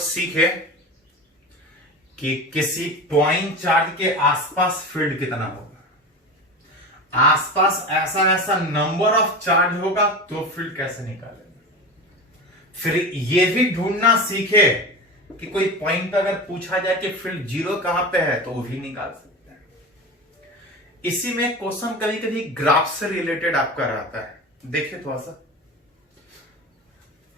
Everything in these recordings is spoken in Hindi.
सीखे कि किसी पॉइंट चार्ज के आसपास फील्ड कितना होगा, आसपास ऐसा ऐसा नंबर ऑफ चार्ज होगा तो फील्ड कैसे निकालेंगे। फिर ये भी ढूंढना सीखे कि कोई पॉइंट अगर पूछा जाए कि फील्ड जीरो कहां पे है तो वो भी निकाल सकते हैं। इसी में क्वेश्चन कभी कभी ग्राफ से रिलेटेड आपका रहता है। देखिए थोड़ा सा,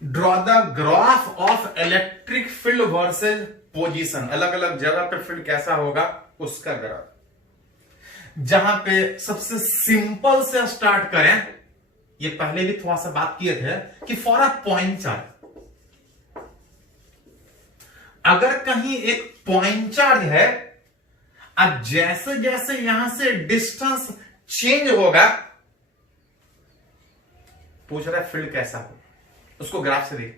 draw the graph of electric field versus position, अलग अलग जगह पे फील्ड कैसा होगा उसका ग्राफ। जहां पे सबसे सिंपल से स्टार्ट करें, ये पहले भी थोड़ा सा बात किए थे कि फॉर अ पॉइंट चार्ज, अगर कहीं एक पॉइंट चार्ज है, अब जैसे जैसे यहां से डिस्टेंस चेंज होगा, पूछ रहा है फील्ड कैसा होगा, उसको ग्राफ से देख।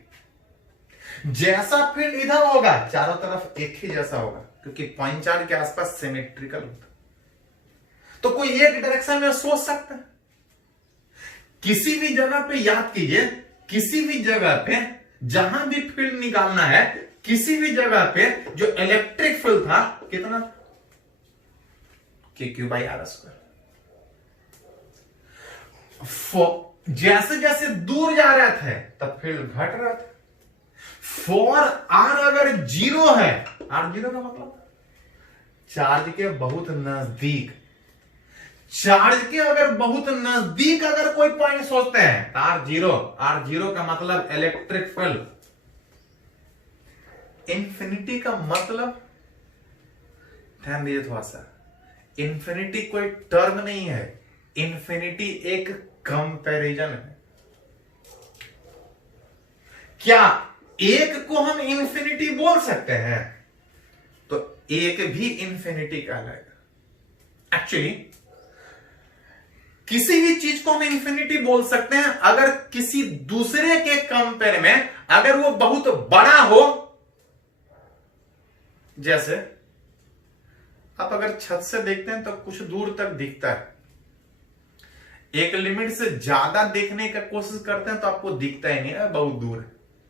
जैसा फील्ड इधर होगा चारों तरफ एक ही जैसा होगा, क्योंकि पॉइंट चार्ज के आसपास सिमेट्रिकल होता है, तो कोई एक डायरेक्शन में सोच सकता है। किसी भी जगह पे याद कीजिए, किसी भी जगह पे जहां भी फील्ड निकालना है, किसी भी जगह पे जो इलेक्ट्रिक फील्ड था कितना, KQ/R²। जैसे जैसे दूर जा रहे थे तब फील्ड घट रहा था। फॉर R अगर जीरो है, R जीरो का मतलब चार्ज के बहुत नजदीक, चार्ज के अगर बहुत नजदीक अगर कोई पॉइंट सोचते हैं तो R जीरो का मतलब इलेक्ट्रिक फील्ड। इंफिनिटी का मतलब, ध्यान दीजिए थोड़ा सा, इंफिनिटी कोई टर्म नहीं है, इंफिनिटी एक कंपैरिजन है। क्या एक को हम इंफिनिटी बोल सकते हैं? तो एक भी इंफिनिटी कहलाएगा। एक्चुअली किसी भी चीज को हम इंफिनिटी बोल सकते हैं अगर किसी दूसरे के कंपेयर में अगर वो बहुत बड़ा हो। जैसे आप अगर छत से देखते हैं तो कुछ दूर तक दिखता है, एक लिमिट से ज्यादा देखने का कोशिश करते हैं तो आपको दिखता ही नहीं है, बहुत दूर है।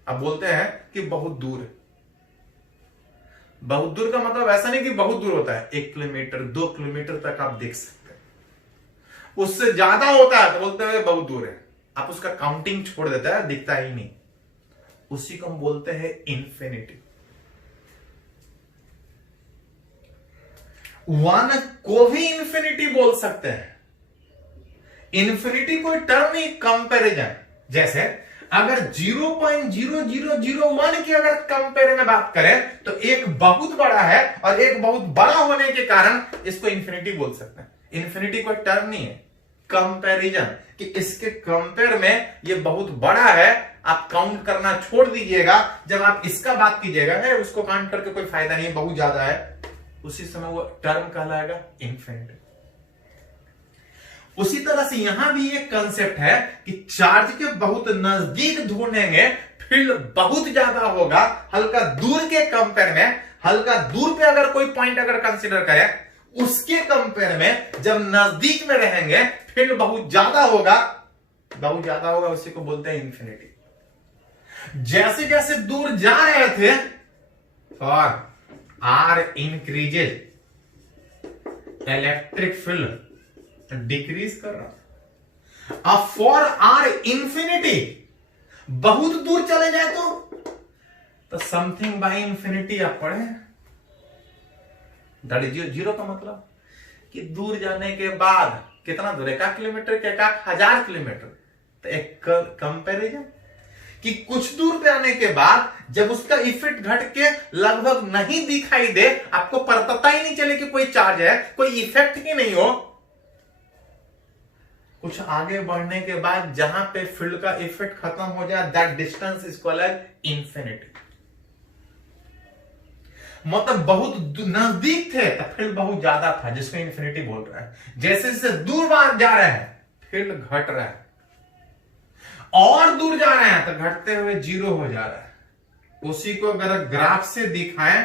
आप बोलते हैं कि बहुत दूर है। बहुत दूर का मतलब ऐसा नहीं कि बहुत दूर होता है, 1 किलोमीटर 2 किलोमीटर तक आप देख सकते हैं। उससे ज्यादा होता है तो बोलते हैं बहुत दूर है, आप उसका काउंटिंग छोड़ देते हैं, दिखता ही नहीं। उसी को हम बोलते हैं इंफिनिटी। वन को भी इंफिनिटी बोल सकते हैं। इंफिनिटी कोई टर्म नहीं, कंपैरिजन। जैसे अगर 0.0001 की अगर कंपेयर में बात करें तो एक बहुत बड़ा है और एक बहुत बड़ा होने के कारण इसको इंफिनिटी बोल सकते हैं। इंफिनिटी कोई टर्म नहीं है, कंपैरिजन, कि इसके कंपेयर में ये बहुत बड़ा है, आप काउंट करना छोड़ दीजिएगा। जब आप इसका बात कीजिएगा ना, उसको काउंट करके कोई फायदा नहीं है, बहुत ज्यादा है, उसी समय वो टर्म कहलाएगा इंफिनिटी। उसी तरह से यहां भी एक कंसेप्ट है कि चार्ज के बहुत नजदीक ढूंढेंगे फील्ड बहुत ज्यादा होगा, हल्का दूर के कंपेयर में, हल्का दूर पे अगर कोई पॉइंट अगर कंसीडर करें उसके कंपेयर में जब नजदीक में रहेंगे फील्ड बहुत ज्यादा होगा, बहुत ज्यादा होगा, उसी को बोलते हैं इंफिनिटी। जैसे जैसे दूर जा रहे थे और R increases, electric field decrease कर रहा था। अब फॉर R इंफिनिटी, बहुत दूर चले जाए तो समथिंग बाय इंफिनिटी आप पढ़े, दैट इज जीरो का मतलब कि दूर जाने के बाद कितना दूर, 1 किलोमीटर के 1000 किलोमीटर, तो एक कंपैरिजन कि कुछ दूर पे आने के बाद जब उसका इफेक्ट घट के लगभग नहीं दिखाई दे, आपको पता ही नहीं चले कि कोई चार्ज है, कोई इफेक्ट ही नहीं हो, कुछ आगे बढ़ने के बाद जहां पे फील्ड का इफेक्ट खत्म हो जाए, that distance is called as infinity. मतलब बहुत नजदीक थे तो फील्ड बहुत ज्यादा था, जिसको इंफिनिटी बोल रहा है। जैसे जैसे दूर जा रहे हैं फील्ड घट रहा है, और दूर जा रहे हैं तो घटते हुए जीरो हो जा रहा है। उसी को अगर ग्राफ से दिखाएं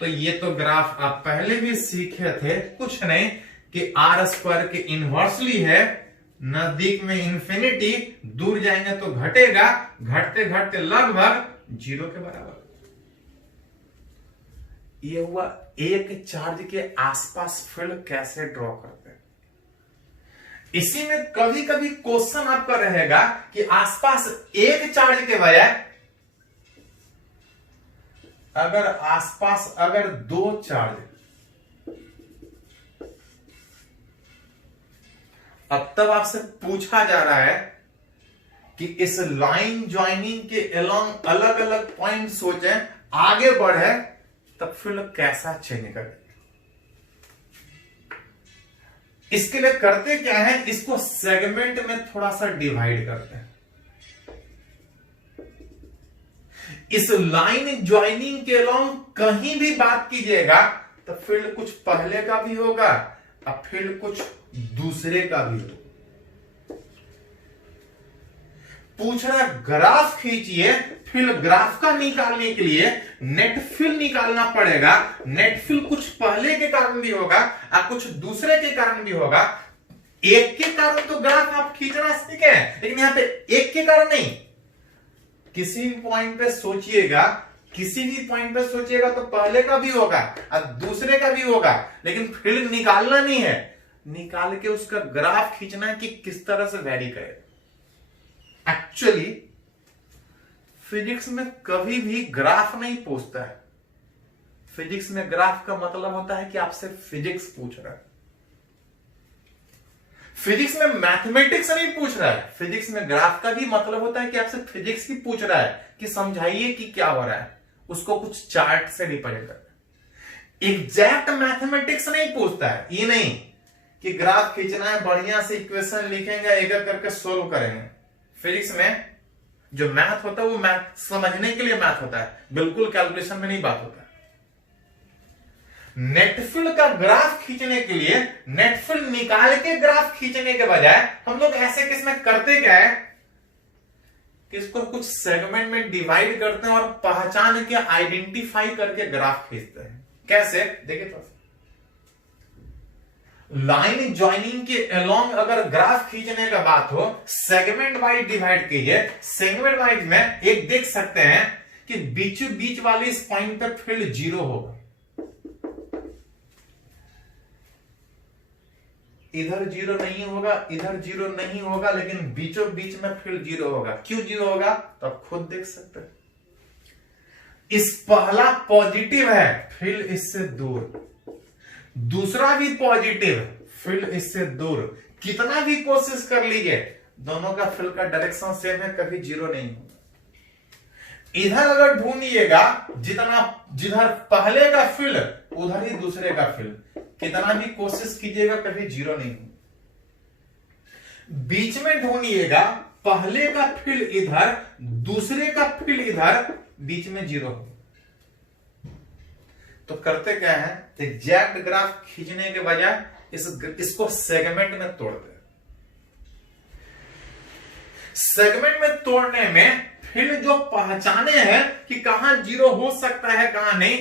तो ये तो ग्राफ आप पहले भी सीखे थे, कुछ नहीं कि R² के इनवर्सली है, नजदीक में इंफिनिटी, दूर जाएंगे तो घटेगा, घटते घटते लगभग जीरो के बराबर। ये हुआ एक चार्ज के आसपास फील्ड कैसे ड्रॉ करते हैं। इसी में कभी कभी क्वेश्चन आपका रहेगा कि आसपास एक चार्ज के बजाय अगर आसपास अगर दो चार्ज, अब तब आपसे पूछा जा रहा है कि इस लाइन ज्वाइनिंग के अलोंग अलग अलग पॉइंट सोचें, आगे बढ़े, तब फील्ड कैसा चेंज करें। इसके लिए करते क्या है, इसको सेगमेंट में थोड़ा सा डिवाइड करते हैं। इस लाइन ज्वाइनिंग के अलोंग कहीं भी बात कीजिएगा तो फील्ड कुछ पहले का भी होगा और फील्ड कुछ दूसरे का भी होगा। पूछ रहा ग्राफ खींचिए, फिर ग्राफ का निकालने के लिए नेट फिल निकालना पड़ेगा। नेट फिल कुछ पहले के कारण भी होगा और कुछ दूसरे के कारण भी होगा। एक के कारण तो ग्राफ आप खींचना सीखे, लेकिन यहां पे एक के कारण नहीं। किसी भी पॉइंट पे सोचिएगा, किसी भी पॉइंट पे सोचिएगा तो पहले का भी होगा और दूसरे का भी होगा, लेकिन फिल निकालना नहीं है। निकाल के उसका ग्राफ खींचना है कि किस तरह से वेरी करे। एक्चुअली फिजिक्स में कभी भी ग्राफ नहीं पूछता है। फिजिक्स में ग्राफ का मतलब होता है कि आपसे फिजिक्स पूछ रहा है। फिजिक्स में मैथमेटिक्स नहीं पूछ रहा है। फिजिक्स में ग्राफ का भी मतलब होता है कि आपसे फिजिक्स ही पूछ रहा है कि समझाइए कि क्या हो रहा है, उसको कुछ चार्ट से रिप्रेजेंट करना है। एग्जैक्ट मैथमेटिक्स नहीं पूछता है। ये नहीं कि ग्राफ खींचना है, बढ़िया से इक्वेशन लिखेंगे, एक एक करके सोल्व करेंगे। फिजिक्स में जो मैथ होता है वो मैथ समझने के लिए मैथ होता है, बिल्कुल कैलकुलेशन में नहीं बात होता है। नेटफिल का ग्राफ खींचने के लिए नेटफिल निकाल के ग्राफ खींचने के बजाय हम लोग ऐसे किसमें करते क्या है कि इसको कुछ सेगमेंट में डिवाइड करते हैं और पहचान के आइडेंटिफाई करके ग्राफ खींचते हैं। कैसे देखिए तो, लाइन ज्वाइनिंग के अलोंग अगर ग्राफ खींचने का बात हो, सेगमेंट वाइज डिवाइड कीजिए। सेगमेंट वाइज में एक देख सकते हैं कि बीचों बीच वाले इस पॉइंट पे फील्ड जीरो होगा, इधर जीरो नहीं होगा, इधर जीरो नहीं होगा, लेकिन बीचों बीच में फील्ड जीरो होगा। क्यों जीरो होगा तो आप खुद देख सकते हैं। इस पहला पॉजिटिव है, फील्ड इससे दूर, दूसरा भी पॉजिटिव, फील्ड इससे दूर। कितना भी कोशिश कर लीजिए, दोनों का फील्ड का डायरेक्शन सेम है, कभी जीरो नहीं होगा। इधर अगर ढूंढिएगा, जितना जिधर पहले का फील्ड उधर ही दूसरे का फील्ड, कितना भी कोशिश कीजिएगा कभी जीरो नहीं होगा। बीच में ढूंढिएगा, पहले का फील्ड इधर, दूसरे का फील्ड इधर, बीच में जीरो होगा। तो करते क्या है, एग्जैक्ट ग्राफ खींचने के बजाय इसको सेगमेंट में तोड़ते हैं। सेगमेंट में तोड़ने में फील्ड जो पहचाने हैं कि कहां जीरो हो सकता है कहां नहीं,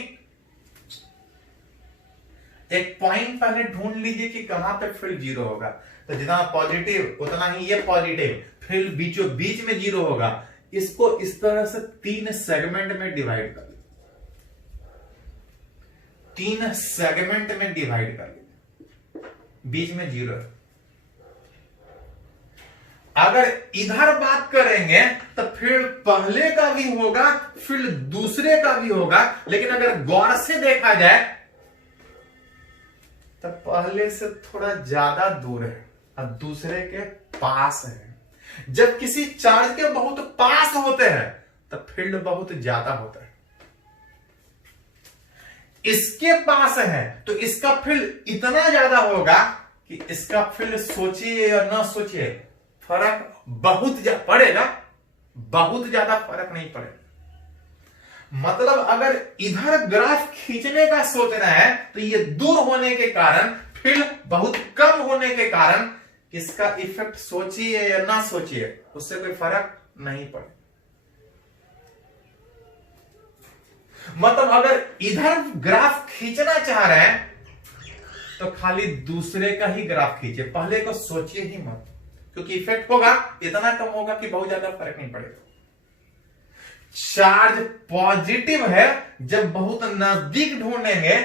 एक पॉइंट पहले ढूंढ लीजिए कि कहां पे फील्ड जीरो होगा। तो जितना पॉजिटिव उतना ही ये पॉजिटिव, फील्ड बीचों बीच में जीरो होगा। इसको इस तरह से 3 सेगमेंट में डिवाइड कर, 3 सेगमेंट में डिवाइड कर लीजिए, बीच में जीरो है। अगर इधर बात करेंगे तो फील्ड पहले का भी होगा, फील्ड दूसरे का भी होगा, लेकिन अगर गौर से देखा जाए तो पहले से थोड़ा ज्यादा दूर है और दूसरे के पास है। जब किसी चार्ज के बहुत पास होते हैं तो फील्ड बहुत ज्यादा होता है। इसके पास है तो इसका फील्ड इतना ज्यादा होगा कि इसका फील्ड सोचिए या ना सोचिए फर्क बहुत पड़ेगा, बहुत ज्यादा फर्क नहीं पड़ेगा। मतलब अगर इधर ग्राफ खींचने का सोच रहे हैं तो ये दूर होने के कारण, फील्ड बहुत कम होने के कारण इसका इफेक्ट सोचिए या ना सोचिए उससे कोई फर्क नहीं पड़ेगा। मतलब अगर इधर ग्राफ खींचना चाह रहे हैं तो खाली दूसरे का ही ग्राफ खींचिए, पहले को सोचिए ही मत, क्योंकि इफेक्ट होगा इतना कम होगा कि बहुत ज्यादा फर्क नहीं पड़ेगा। चार्ज पॉजिटिव है, जब बहुत नजदीक ढूंढेंगे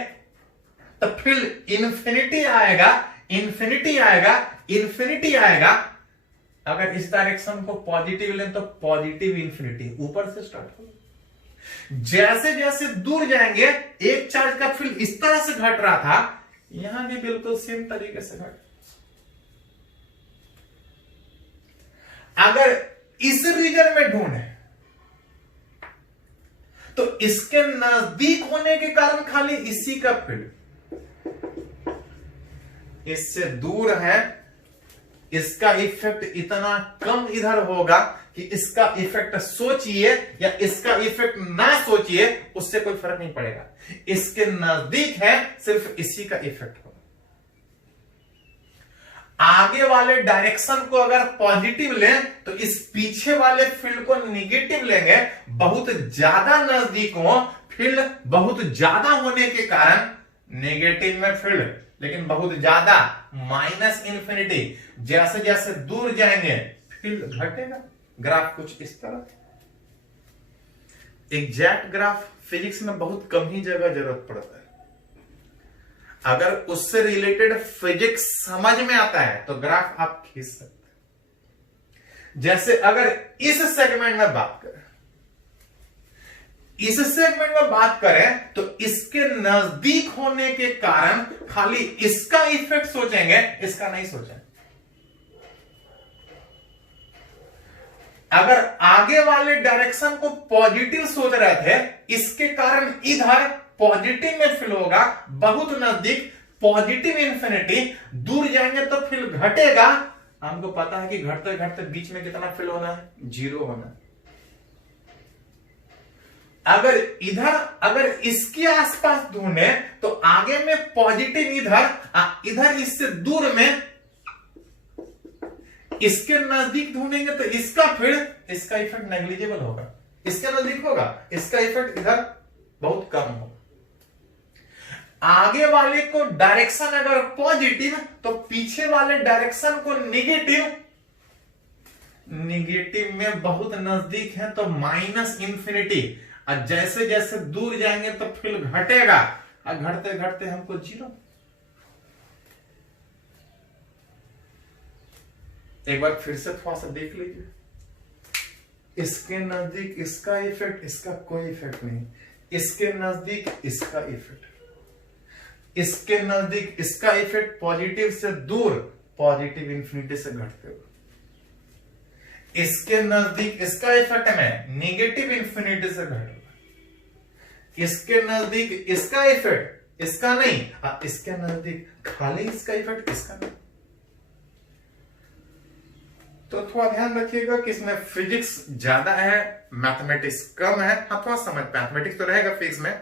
तो फिर इन्फिनिटी आएगा, इन्फिनिटी आएगा, इन्फिनिटी आएगा। अगर इस डायरेक्शन को पॉजिटिव लें तो पॉजिटिव इन्फिनिटी ऊपर से स्टार्ट होगा। जैसे जैसे दूर जाएंगे, एक चार्ज का फील्ड इस तरह से घट रहा था, यहां भी बिल्कुल सेम तरीके से घट। अगर इस रीजन में ढूंढे तो इसके नजदीक होने के कारण खाली इसी का फील्ड, इससे दूर है, इसका इफेक्ट इतना कम इधर होगा कि इसका इफेक्ट सोचिए या इसका इफेक्ट ना सोचिए, उससे कोई फर्क नहीं पड़ेगा। इसके नजदीक है, सिर्फ इसी का इफेक्ट होगा। आगे वाले डायरेक्शन को अगर पॉजिटिव लें तो इस पीछे वाले फील्ड को निगेटिव लेंगे। बहुत ज्यादा नजदीक हो, फील्ड बहुत ज्यादा होने के कारण नेगेटिव में फील्ड, लेकिन बहुत ज्यादा माइनस इन्फिनिटी। जैसे जैसे दूर जाएंगे फील्ड घटेगा। ग्राफ कुछ इस तरह। एग्जैक्ट ग्राफ फिजिक्स में बहुत कम ही जगह जरूरत पड़ता है। अगर उससे रिलेटेड फिजिक्स समझ में आता है तो ग्राफ आप खींच सकते हैं। जैसे अगर इस सेगमेंट में बात करें, इस सेगमेंट में बात करें तो इसके नजदीक होने के कारण खाली इसका इफेक्ट सोचेंगे, इसका नहीं सोचेंगे। अगर आगे वाले डायरेक्शन को पॉजिटिव सोच रहे थे, इसके कारण इधर पॉजिटिव में फील होगा, बहुत नजदीक पॉजिटिव इन्फिनिटी, दूर जाएंगे तो फील घटेगा। हमको पता है कि घटते घटते बीच में कितना फील होना है, 0 होना है। अगर इधर, अगर इसके आसपास ढूंढे तो आगे में पॉजिटिव इधर, इधर इससे दूर में, इसके नजदीक ढूंढेंगे तो इसका फिर, इसका इफेक्ट नेग्लिजिबल होगा। इसके नजदीक होगा, इसका इफेक्ट इधर बहुत कम होगा। आगे वाले को डायरेक्शन अगर पॉजिटिव तो पीछे वाले डायरेक्शन को निगेटिव, निगेटिव में बहुत नजदीक है तो माइनस इन्फिनिटी। और जैसे जैसे दूर जाएंगे तो फील्ड घटेगा, और घटते घटते हमको 0। एक बार फिर से थोड़ा सा देख लीजिए। इसके नजदीक इसका इफेक्ट, इसका कोई इफेक्ट नहीं। इसके नजदीक इसका इफेक्ट, इसके नजदीक इसका इफेक्ट पॉजिटिव से दूर, पॉजिटिव इन्फिनिटी से घटते हुए। इसके नजदीक इसका इफेक्ट में नेगेटिव इन्फिनिटी से घटे। इसके नजदीक इसका इफेक्ट, इसका नहीं, इसके नजदीक खाली इसका इफेक्ट, इसका नहीं। तो थोड़ा ध्यान रखिएगा कि इसमें फिजिक्स ज्यादा है, मैथमेटिक्स कम है। हाँ, थोड़ा समझ मैथमेटिक्स तो रहेगा फिजिक्स में,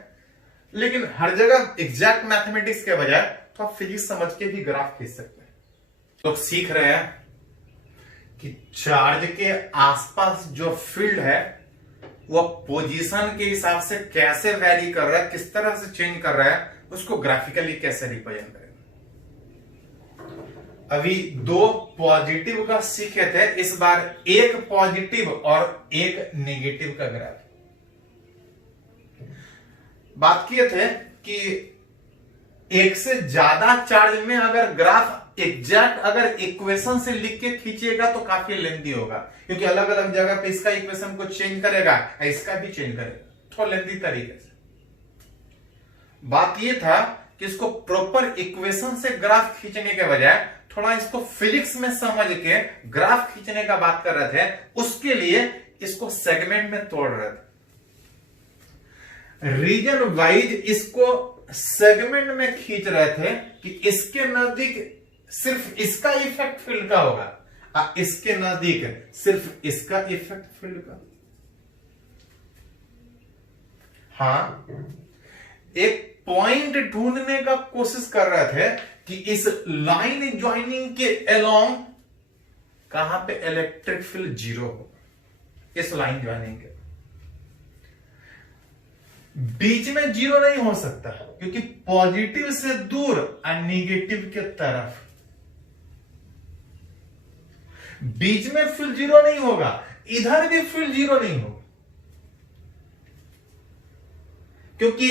लेकिन हर जगह एग्जैक्ट मैथमेटिक्स के बजाय थोड़ा फिजिक्स समझ के भी ग्राफ खींच सकते हैं। तो सीख रहे हैं कि चार्ज के आसपास जो फील्ड है वो पोजीशन के हिसाब से कैसे वैरी कर रहा है, किस तरह से चेंज कर रहा है, उसको ग्राफिकली कैसे रिप्रेजेंट करें। अभी 2 पॉजिटिव का सीखे थे, इस बार एक पॉजिटिव और एक नेगेटिव का ग्राफ। बात किए थे कि एक से ज्यादा चार्ज में अगर ग्राफ एग्जैक्ट अगर इक्वेशन से लिख के खींचिएगा तो काफी लेंथी होगा, क्योंकि अलग अलग जगह पे इसका इक्वेशन को चेंज करेगा, इसका भी चेंज करेगा, थोड़ा लेंथी तरीके से। बात ये था कि इसको प्रॉपर इक्वेशन से ग्राफ खींचने के बजाय थोड़ा इसको फिजिक्स में समझ के ग्राफ खींचने का बात कर रहे थे। उसके लिए इसको सेगमेंट में तोड़ रहे थे, रीजन वाइज इसको सेगमेंट में खींच रहे थे कि इसके नजदीक सिर्फ इसका इफेक्ट फील्ड का होगा, इसके नजदीक सिर्फ इसका इफेक्ट फील्ड का। हाँ, एक पॉइंट ढूंढने का कोशिश कर रहे थे कि इस लाइन ज्वाइनिंग के अलोंग कहां पे इलेक्ट्रिक फील्ड 0 हो। इस लाइन ज्वाइनिंग के बीच में 0 नहीं हो सकता, क्योंकि पॉजिटिव से दूर और नेगेटिव के तरफ बीच में फील्ड 0 नहीं होगा, इधर भी फील्ड 0 नहीं होगा। क्योंकि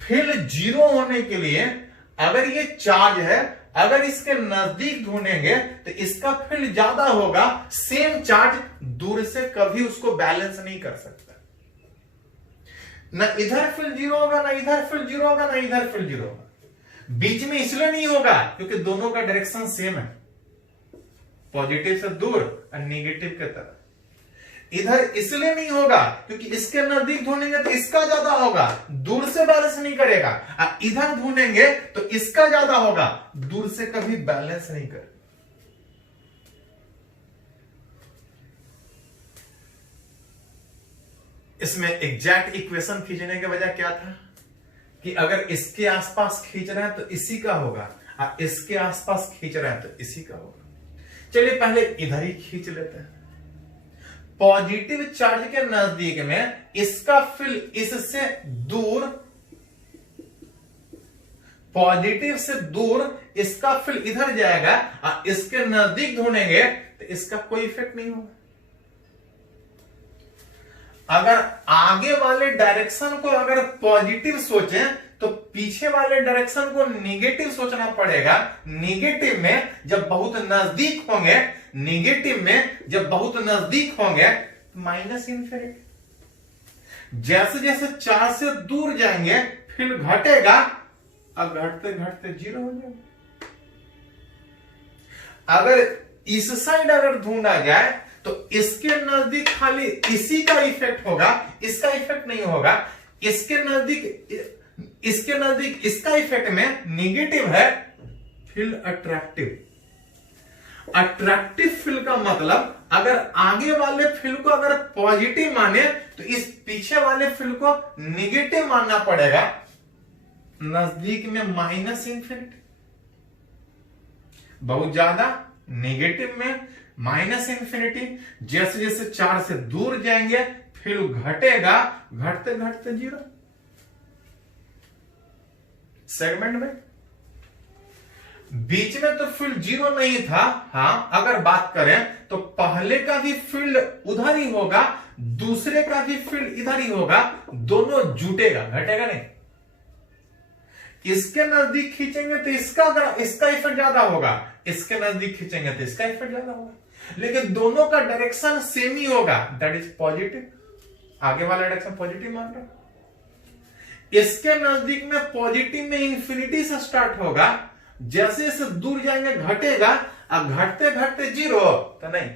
फील्ड जीरो होने के लिए अगर ये चार्ज है, अगर इसके नजदीक ढूंढेंगे तो इसका फील्ड ज्यादा होगा, सेम चार्ज दूर से कभी उसको बैलेंस नहीं कर सकता। ना इधर फील्ड जीरो होगा, ना इधर फील्ड जीरो होगा, ना इधर फील्ड जीरो होगा। बीच में इसलिए नहीं होगा क्योंकि दोनों का डायरेक्शन सेम है, पॉजिटिव से दूर और नेगेटिव की तरफ। इधर इसलिए नहीं होगा क्योंकि इसके नजदीक ढूंढेंगे तो इसका ज्यादा होगा, दूर से बैलेंस नहीं करेगा। इधर ढूंढेंगे तो इसका ज्यादा होगा, दूर से कभी बैलेंस नहीं करेगा। इसमें एग्जैक्ट इक्वेशन खींचने के वजह क्या था कि अगर इसके आसपास खींच रहे हैं तो इसी का होगा, और इसके आसपास खींच रहे हैं तो इसी का होगा। चलिए पहले इधर ही खींच लेते हैं। पॉजिटिव चार्ज के नजदीक में इसका फील्ड इससे दूर, पॉजिटिव से दूर इसका फील्ड इधर जाएगा, और इसके नजदीक ढूंढेंगे तो इसका कोई इफेक्ट नहीं होगा। अगर आगे वाले डायरेक्शन को अगर पॉजिटिव सोचें तो पीछे वाले डायरेक्शन को नेगेटिव सोचना पड़ेगा। नेगेटिव में जब बहुत नजदीक होंगे, नेगेटिव में जब बहुत नजदीक होंगे माइनस इन्फिनिटी। जैसे जैसे चार से दूर जाएंगे फील्ड घटेगा और घटते घटते जीरो हो जाएगा। अगर इस साइड अगर ढूंढा जाए तो इसके नजदीक खाली इसी का इफेक्ट होगा, इसका इफेक्ट नहीं होगा। इसके नजदीक इसका इफेक्ट में नेगेटिव है, फील्ड अट्रैक्टिव। अट्रैक्टिव फील्ड का मतलब अगर आगे वाले फील्ड को अगर पॉजिटिव माने तो इस पीछे वाले फील्ड को नेगेटिव मानना पड़ेगा। नजदीक में माइनस इन्फिनिटी, बहुत ज्यादा नेगेटिव में माइनस इन्फिनिटी। जैसे जैसे चार से दूर जाएंगे फील्ड घटेगा, घटते घटते जीरो। सेगमेंट में बीच में तो फील्ड जीरो नहीं था। हाँ, अगर बात करें तो पहले का भी फील्ड उधर ही होगा, दूसरे का भी फील्ड इधर ही होगा, दोनों जुटेगा, घटेगा नहीं। इसके नजदीक खींचेंगे तो इसका इफेक्ट ज्यादा होगा, इसके नजदीक खींचेंगे तो इसका इफेक्ट ज्यादा होगा, लेकिन दोनों का डायरेक्शन सेम ही होगा, दैट इज पॉजिटिव। आगे वाला डायरेक्शन पॉजिटिव मान रहा। इसके नजदीक में पॉजिटिव में इंफिनिटी से स्टार्ट होगा, जैसे जैसे दूर जाएंगे घटेगा, अब घटते घटते जीरो तो नहीं।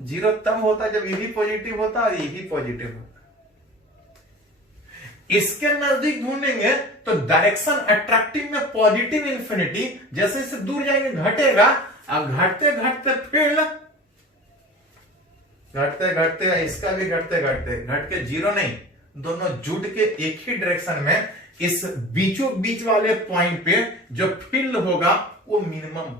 जीरो तब होता जब ये भी पॉजिटिव होता और ये भी पॉजिटिव होता। इसके नजदीक ढूंढेंगे तो डायरेक्शन अट्रैक्टिव में पॉजिटिव इंफिनिटी, जैसे जैसे दूर जाएंगे घटेगा, अब घटते घटते फील्ड घटते घटते इसका भी घटते घटते घट के जीरो नहीं, दोनों जुट के एक ही डायरेक्शन में इस बीचों बीच वाले पॉइंट पे जो फील्ड होगा वो मिनिमम,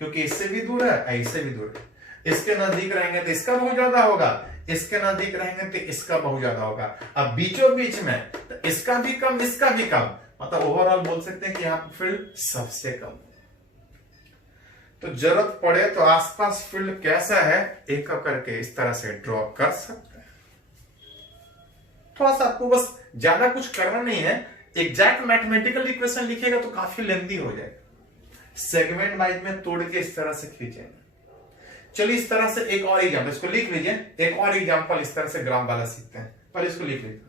क्योंकि इससे भी दूर है, इससे भी दूर है। इसके नजदीक रहेंगे तो इसका बहुत ज्यादा होगा, इसके नजदीक रहेंगे तो इसका बहुत ज्यादा होगा। अब बीचों बीच में तो इसका भी कम, इसका भी कम, मतलब ओवरऑल बोल सकते हैं कि यहां पर फील्ड सबसे कम। तो जरूरत पड़े तो आसपास फील्ड कैसा है एक करके इस तरह से ड्रॉ कर सकते हैं। थोड़ा सा आपको बस ज्यादा कुछ करना नहीं है, एग्जैक्ट मैथमेटिकल इक्वेशन लिखेगा तो काफी लेंथी हो जाएगा। सेगमेंट वाइज में तोड़ के इस तरह से खींचेंगे। चलिए इस तरह से एक और एग्जाम्पल, इसको लिख लीजिए, एक और एग्जाम्पल इस तरह से ग्राफ वाला सीखते हैं, पर इसको लिख लीजिए।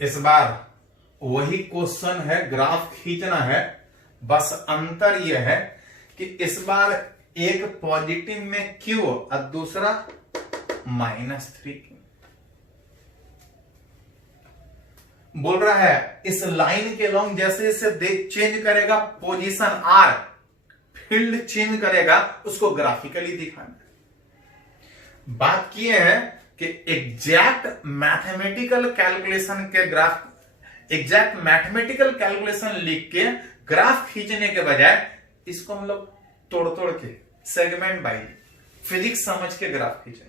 इस बार वही क्वेश्चन है, ग्राफ खींचना है, बस अंतर यह है कि इस बार एक पॉजिटिव में Q और दूसरा -3 बोल रहा है। इस लाइन के लॉन्ग जैसे जैसे चेंज करेगा पोजीशन R, फील्ड चेंज करेगा, उसको ग्राफिकली दिखाना। बात किए हैं कि एग्जैक्ट मैथमेटिकल कैलकुलेशन के ग्राफ, एग्जैक्ट मैथमेटिकल कैलकुलेशन लिख के ग्राफ खींचने के बजाय इसको हम लोग तोड़ तोड़ के सेगमेंट बाय फिजिक्स समझ के ग्राफ खींचे।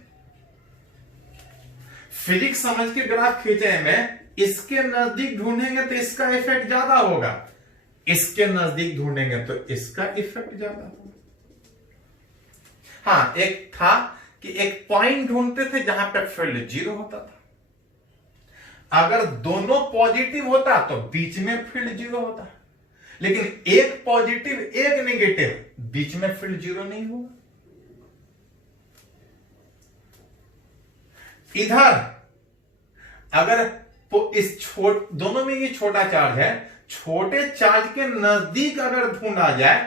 फिजिक्स समझ के ग्राफ खींचे में इसके नजदीक ढूंढेंगे तो इसका इफेक्ट ज्यादा होगा, इसके नजदीक ढूंढेंगे तो इसका इफेक्ट ज्यादा होगा। हाँ, एक था कि एक पॉइंट ढूंढते थे जहां पे फील्ड 0 होता था। अगर दोनों पॉजिटिव होता तो बीच में फील्ड 0 होता, लेकिन एक पॉजिटिव एक नेगेटिव, बीच में फील्ड 0 नहीं होगा। इधर अगर दोनों में ये छोटा चार्ज है, छोटे चार्ज के नजदीक अगर ढूंढा जाए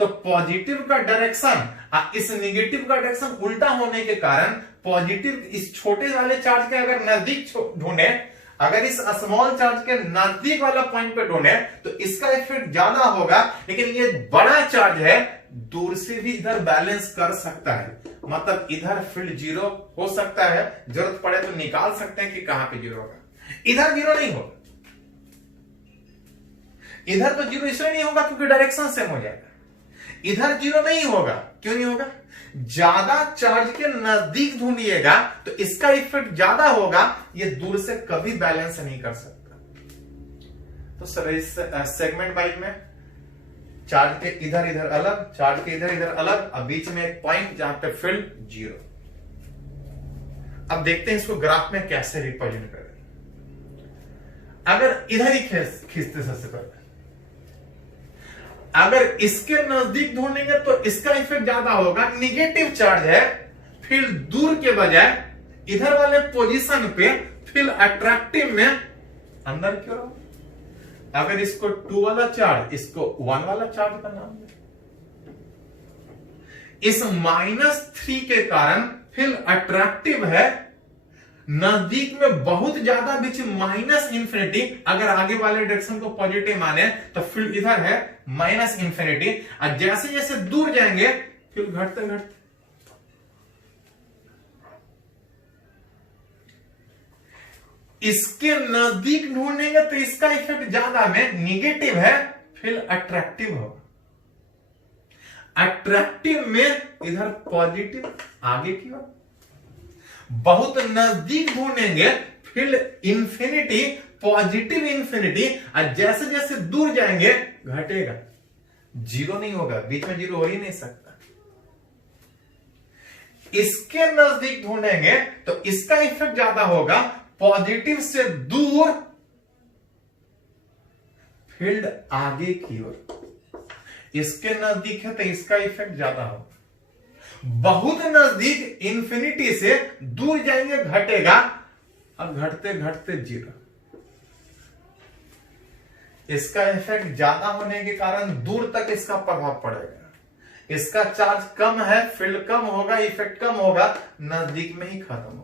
तो पॉजिटिव का डायरेक्शन इस नेगेटिव का डायरेक्शन उल्टा होने के कारण पॉजिटिव इस छोटे वाले चार्ज के अगर नजदीक ढूंढे, अगर इस स्मॉल चार्ज के नजदीक वाला पॉइंट पे ढूंढे तो इसका इफेक्ट ज्यादा होगा। लेकिन ये बड़ा चार्ज है, दूर से भी इधर बैलेंस कर सकता है, मतलब इधर फील्ड 0 हो सकता है, जरूरत पड़े तो निकाल सकते हैं कि कहां पे 0 होगा। इधर 0 नहीं होगा, इधर तो 0 इसलिए नहीं होगा क्योंकि डायरेक्शन सेम हो जाएगा। इधर 0 नहीं होगा, क्यों नहीं होगा? ज्यादा चार्ज के नजदीक ढूंढिएगा तो इसका इफेक्ट ज्यादा होगा, ये दूर से कभी बैलेंस नहीं कर सकता। तो सर इस सेगमेंट वाइज में चार्ज के इधर इधर अलग, चार्ज के इधर इधर अलग, अब बीच में एक पॉइंट जहां पे फील्ड 0। अब देखते हैं इसको ग्राफ में कैसे रिप्रेजेंट करें। अगर इधर ही खींचते सबसे पहले, अगर इसके नजदीक ढूंढेंगे तो इसका इफेक्ट ज्यादा होगा, निगेटिव चार्ज है, फील्ड दूर के बजाय इधर वाले पोजीशन पे फील्ड अट्रैक्टिव में अंदर क्यों रहो? अगर इसको 2 वाला चार्ज, इसको 1 वाला चार्ज का नाम है। इस -3 के कारण फील्ड अट्रैक्टिव है, नजदीक में बहुत ज्यादा, बीच -इंफिनिटी। अगर आगे वाले डायरेक्शन को पॉजिटिव माने तो फील्ड इधर है -इंफिनिटी, और जैसे जैसे दूर जाएंगे फील्ड घटते घटते इसके नजदीक ढूंढेंगे तो इसका इफेक्ट ज्यादा में निगेटिव है, फील्ड अट्रैक्टिव होगा। अट्रैक्टिव में इधर पॉजिटिव, आगे की ओर बहुत नजदीक ढूंढेंगे फील्ड इंफिनिटी, पॉजिटिव इंफिनिटी, और जैसे जैसे दूर जाएंगे घटेगा, 0 नहीं होगा, बीच में 0 हो ही नहीं सकता। इसके नजदीक ढूंढेंगे तो इसका इफेक्ट ज्यादा होगा, पॉजिटिव से दूर फील्ड आगे की ओर। इसके नजदीक है तो इसका इफेक्ट ज्यादा होगा, बहुत नजदीक इंफिनिटी से दूर जाएंगे घटेगा, अब घटते घटते 0। इसका इफेक्ट ज्यादा होने के कारण दूर तक इसका प्रभाव पड़ेगा, इसका चार्ज कम है, फील्ड कम होगा, इफेक्ट कम होगा, नजदीक में ही खत्म होगा।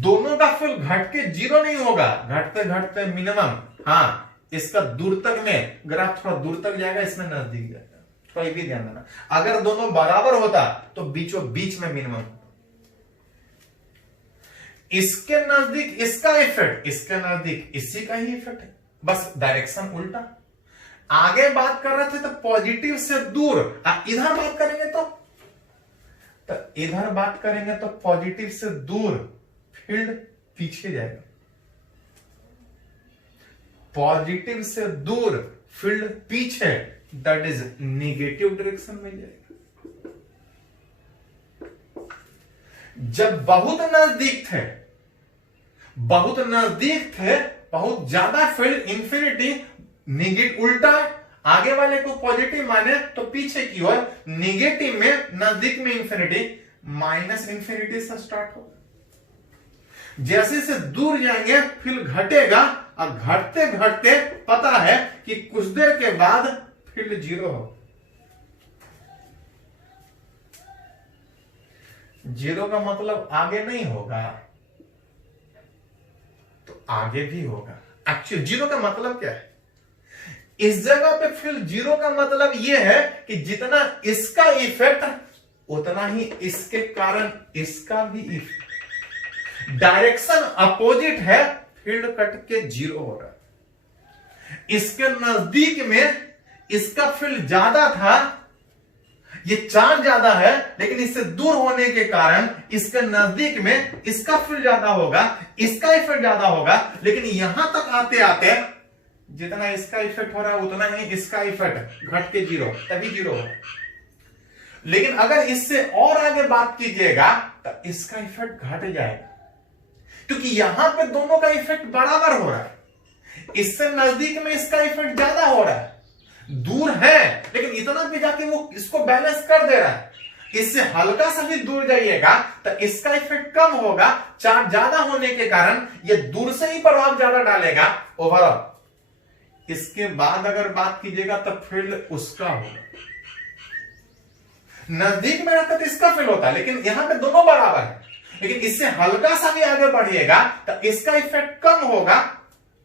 दोनों का फील्ड घट के 0 नहीं होगा, घटते घटते मिनिमम, हाँ इसका दूर तक में ग्राफ थोड़ा दूर तक जाएगा, इसमें नजदीक जाएगा। थोड़ा ये भी ध्यान देना, अगर दोनों बराबर होता तो बीचों बीच में मिनिमम होता। इसके नजदीक इसका इफेक्ट, इसके नजदीक इसी का ही इफेक्ट है, बस डायरेक्शन उल्टा। आगे बात कर रहे थे तो पॉजिटिव से दूर, इधर बात करेंगे तो इधर बात करेंगे तो पॉजिटिव से दूर फील्ड पीछे जाएगा, पॉजिटिव से दूर फील्ड पीछे, दैट इज नेगेटिव डायरेक्शन में जाएगा। जब बहुत नजदीक थे, बहुत ज्यादा फील्ड इंफिनिटी, नेगेटिव उल्टा, आगे वाले को पॉजिटिव माने तो पीछे की ओर, नेगेटिव में नजदीक में इंफिनिटी, -इंफिनिटी से स्टार्ट होगा। जैसे से दूर जाएंगे फील्ड घटेगा, और घटते घटते पता है कि कुछ देर के बाद फील्ड 0 हो। 0 का मतलब आगे नहीं होगा, तो आगे भी होगा। एक्चुअली 0 का मतलब क्या है? इस जगह पे फील्ड 0 का मतलब यह है कि जितना इसका इफेक्ट उतना ही इसके कारण इसका भी इफेक्ट। डायरेक्शन अपोजिट है, फील्ड कट के 0 हो रहा है। इसके नजदीक में इसका फील्ड ज्यादा था, ये चार्ज ज्यादा है, लेकिन इससे दूर होने के कारण इसके नजदीक में इसका फील्ड ज्यादा होगा, इसका इफेक्ट ज्यादा होगा, लेकिन यहां तक आते आते जितना इसका इफेक्ट हो रहा है उतना ही इसका इफेक्ट घट के 0, तभी 0 हो। लेकिन अगर इससे और आगे बात कीजिएगा तो इसका इफेक्ट घट जाएगा, क्योंकि यहां पे दोनों का इफेक्ट बराबर हो रहा है। इससे नजदीक में इसका इफेक्ट ज्यादा हो रहा है, दूर है लेकिन इतना भी जाके वो इसको बैलेंस कर दे रहा है। इससे हल्का सा भी दूर जाइएगा तो इसका इफेक्ट कम होगा, चार्ज ज्यादा होने के कारण ये दूर से ही प्रभाव ज्यादा डालेगा ओवरऑल। इसके बाद अगर बात कीजिएगा तो फील्ड उसका होगा, नजदीक में रहता तो इसका फील्ड होता है, लेकिन यहां पे दोनों बराबर है। लेकिन इससे हल्का सा भी आगे बढ़िएगा तो इसका इफेक्ट कम होगा,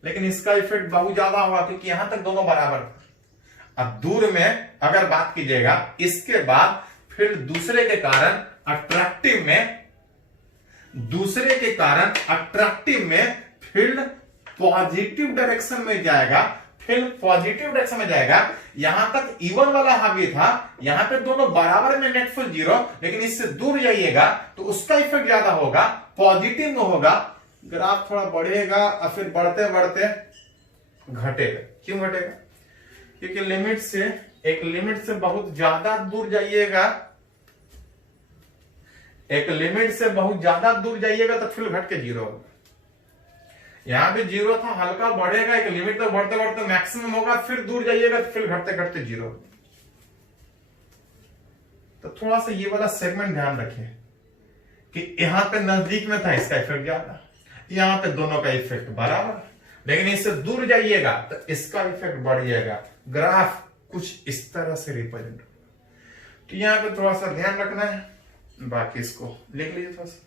लेकिन इसका इफेक्ट बहुत ज्यादा होगा, क्योंकि यहां तक दोनों बराबर है। अब दूर में अगर बात कीजिएगा, इसके बाद फिर दूसरे के कारण अट्रैक्टिव में फील्ड पॉजिटिव डायरेक्शन में जाएगा, फील्ड पॉजिटिव डायरेक्शन में जाएगा। यहां तक इवन वाला हावी था, यहां पे दोनों बराबर में नेट फुल 0, लेकिन इससे दूर जाइएगा तो उसका इफेक्ट ज्यादा होगा, पॉजिटिव में होगा, ग्राफ थोड़ा बढ़ेगा और फिर बढ़ते बढ़ते घटेगा। क्यों घटेगा? क्योंकि एक लिमिट से बहुत ज्यादा दूर जाइएगा, तो फील्ड घट के 0 होगा। यहां भी 0 था, हल्का बढ़ेगा, एक लिमिट तक बढ़ते बढ़ते मैक्सिमम होगा, फिर दूर जाइएगा तो फील्ड घटते घटते 0 होगा। तो थोड़ा सा ये वाला सेगमेंट ध्यान रखिए कि यहां पे नजदीक में था इसका इफेक्ट ज्यादा, यहां पे दोनों का इफेक्ट बराबर, लेकिन इससे दूर जाइएगा तो इसका इफेक्ट बढ़ जाएगा। ग्राफ कुछ इस तरह से रिप्रेजेंट, तो यहां पे थोड़ा सा ध्यान रखना है। बाकी इसको लिख लीजिए थोड़ा सा।